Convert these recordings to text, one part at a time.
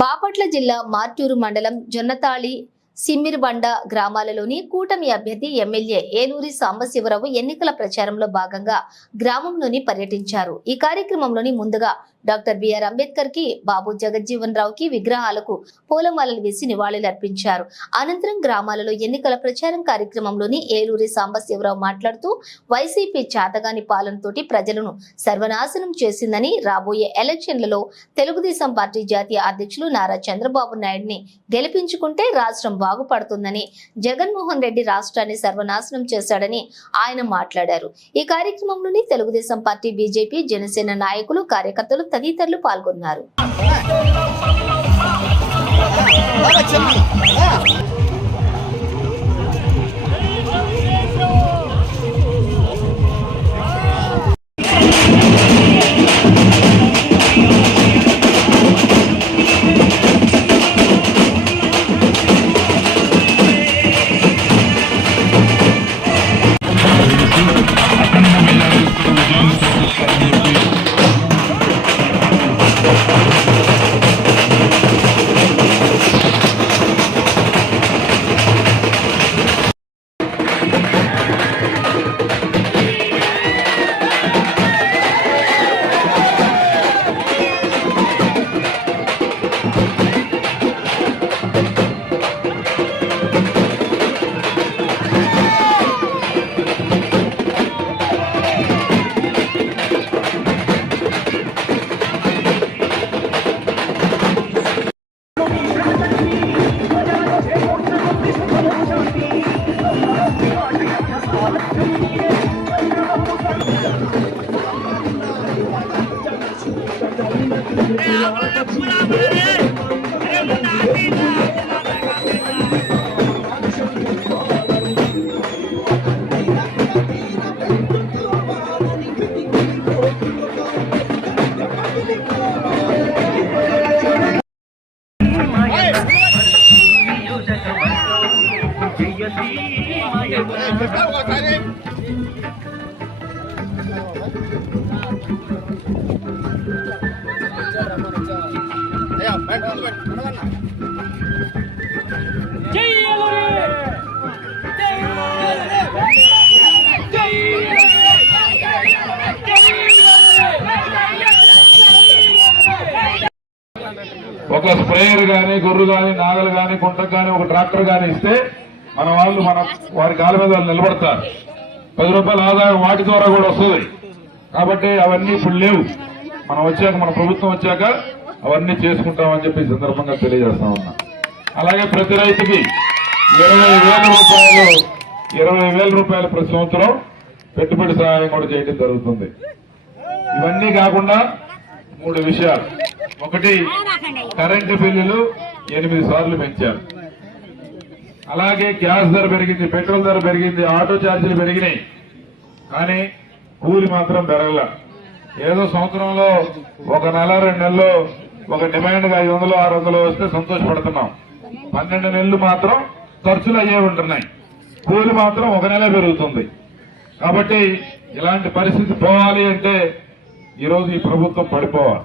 బాపట్ల జిల్లా మార్టూరు మండలం జొన్నతాళి సిమ్మిరిబండ గ్రామాలలోని కూటమి అభ్యర్థి ఎమ్మెల్యే ఏలూరి సాంబశివరావు ఎన్నికల ప్రచారంలో భాగంగా గ్రామంలోని పర్యటించారు. ఈ కార్యక్రమంలోని ముందుగా డాక్టర్ బిఆర్ అంబేద్కర్ కి, బాబు జగజ్జీవన్ రావు కి విగ్రహాలకు పూలమాలలు వేసి నివాళులర్పించారు. అనంతరం గ్రామాలలో ఎన్నికల ప్రచారం కార్యక్రమంలోని ఏలూరి సాంబశివరావు మాట్లాడుతూ వైసీపీ చాతగాని పాలనతోటి ప్రజలను సర్వనాశనం చేసిందని, రాబోయే ఎలక్షన్లలో తెలుగుదేశం పార్టీ జాతీయ అధ్యక్షులు నారా చంద్రబాబు నాయుడిని గెలిపించుకుంటే రాష్ట్రం బాగుపడుతుందని, జగన్మోహన్ రెడ్డి రాష్ట్రాన్ని సర్వనాశనం చేశాడని ఆయన మాట్లాడారు. ఈ కార్యక్రమంలోని తెలుగుదేశం పార్టీ, బీజేపీ, జనసేన నాయకులు, కార్యకర్తలు తదితరులు పాల్గొన్నారు. ఒక స్ప్రేయర్ గాని, గొర్రు గాని, నాగలు గాని, కుంటకు గాని, ఒక ట్రాక్టర్ గాని ఇస్తే మన వాళ్ళు వారి కాళ్ళ మీద వాళ్ళు నిలబడతారు. 10 రూపాయల ఆదాయం వాటి ద్వారా కూడా వస్తుంది. కాబట్టి అవన్నీ ఇప్పుడు లేవు. మనం వచ్చాక, మన ప్రభుత్వం వచ్చాక అవన్నీ చేసుకుంటామని చెప్పి ఈ సందర్భంగా తెలియజేస్తా ఉన్నా. అలాగే ప్రతి రైతుకి 20,000 రూపాయలు ప్రతి సంవత్సరం పెట్టుబడి సహాయం కూడా చేయడం జరుగుతుంది. ఇవన్నీ కాకుండా 3 విషయాలు. ఒకటి, కరెంటు బిల్లులు 8 సార్లు పెంచారు. అలాగే గ్యాస్ ధర పెరిగింది, పెట్రోల్ ధర పెరిగింది, ఆటో ఛార్జీలు పెరిగినాయి. కానీ కూలి మాత్రం పెరగల. ఏదో సంవత్సరంలో 1 నెల 2 నెలల్లో ఒక డిమాండ్గా 500, 600 వస్తే సంతోషపడుతున్నాం. 12 నెలలు మాత్రం ఖర్చులు అయ్యే ఉంటున్నాయి. కూలి మాత్రం 1 నెల పెరుగుతుంది. కాబట్టి ఇలాంటి పరిస్థితి పోవాలి అంటే ఈరోజు ఈ ప్రభుత్వం పడిపోవాలి.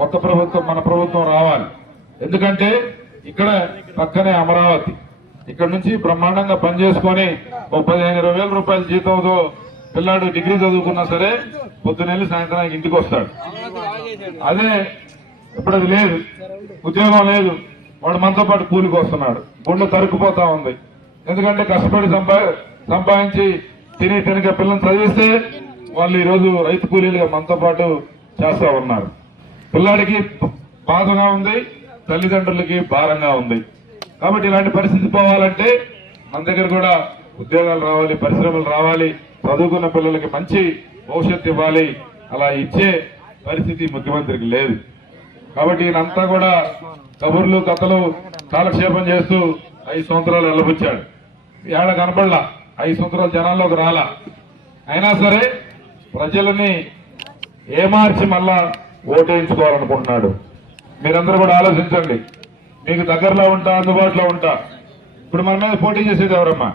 కొత్త ప్రభుత్వం, మన ప్రభుత్వం రావాలి. ఎందుకంటే ఇక్కడ పక్కనే అమరావతి. ఇక్కడ నుంచి బ్రహ్మాండంగా పనిచేసుకొని 15,000-20,000 రూపాయల జీతంతో పిల్లాడు డిగ్రీ చదువుకున్నా సరే పొద్దునెళ్ళి సాయంత్రానికి ఇంటికి వస్తాడు. అదే ఇప్పుడు అది లేదు, ఉద్యోగం లేదు, వాడు మనతో పాటు కూలికి వస్తున్నాడు. గుండె తరుక్కుపోతా ఉంది. ఎందుకంటే కష్టపడి సంపాదించి తినక పిల్లల్ని చదివిస్తే వాళ్ళు ఈరోజు రైతు కూలీలుగా మనతో పాటు చేస్తా ఉన్నారు. పిల్లాడికి బాధగా ఉంది, తల్లిదండ్రులకి భారంగా ఉంది. కాబట్టి ఇలాంటి పరిస్థితి పోవాలంటే మన దగ్గర కూడా ఉద్యోగాలు రావాలి, పరిశ్రమలు రావాలి, చదువుకున్న పిల్లలకి మంచి భవిష్యత్తు ఇవ్వాలి. అలా ఇచ్చే పరిస్థితి ముఖ్యమంత్రికి లేదు. కాబట్టి ఈయనంతా కూడా కబుర్లు, కథలు, కాలక్షేపం చేస్తూ 5 సంవత్సరాలు వెళ్ళబుచ్చాడు. ఏడ కనపడలా, 5 సంవత్సరాలు జనాల్లోకి రాలా. అయినా సరే ప్రజలని ఏమార్చి మళ్ళా ఓటేయించుకోవాలనుకుంటున్నాడు. మీరందరూ కూడా ఆలోచించండి. మీకు దగ్గరలో ఉంటా, అందుబాటులో ఉంటా. ఇప్పుడు మన మీద పోటీ చేసేది ఎవరమ్మా?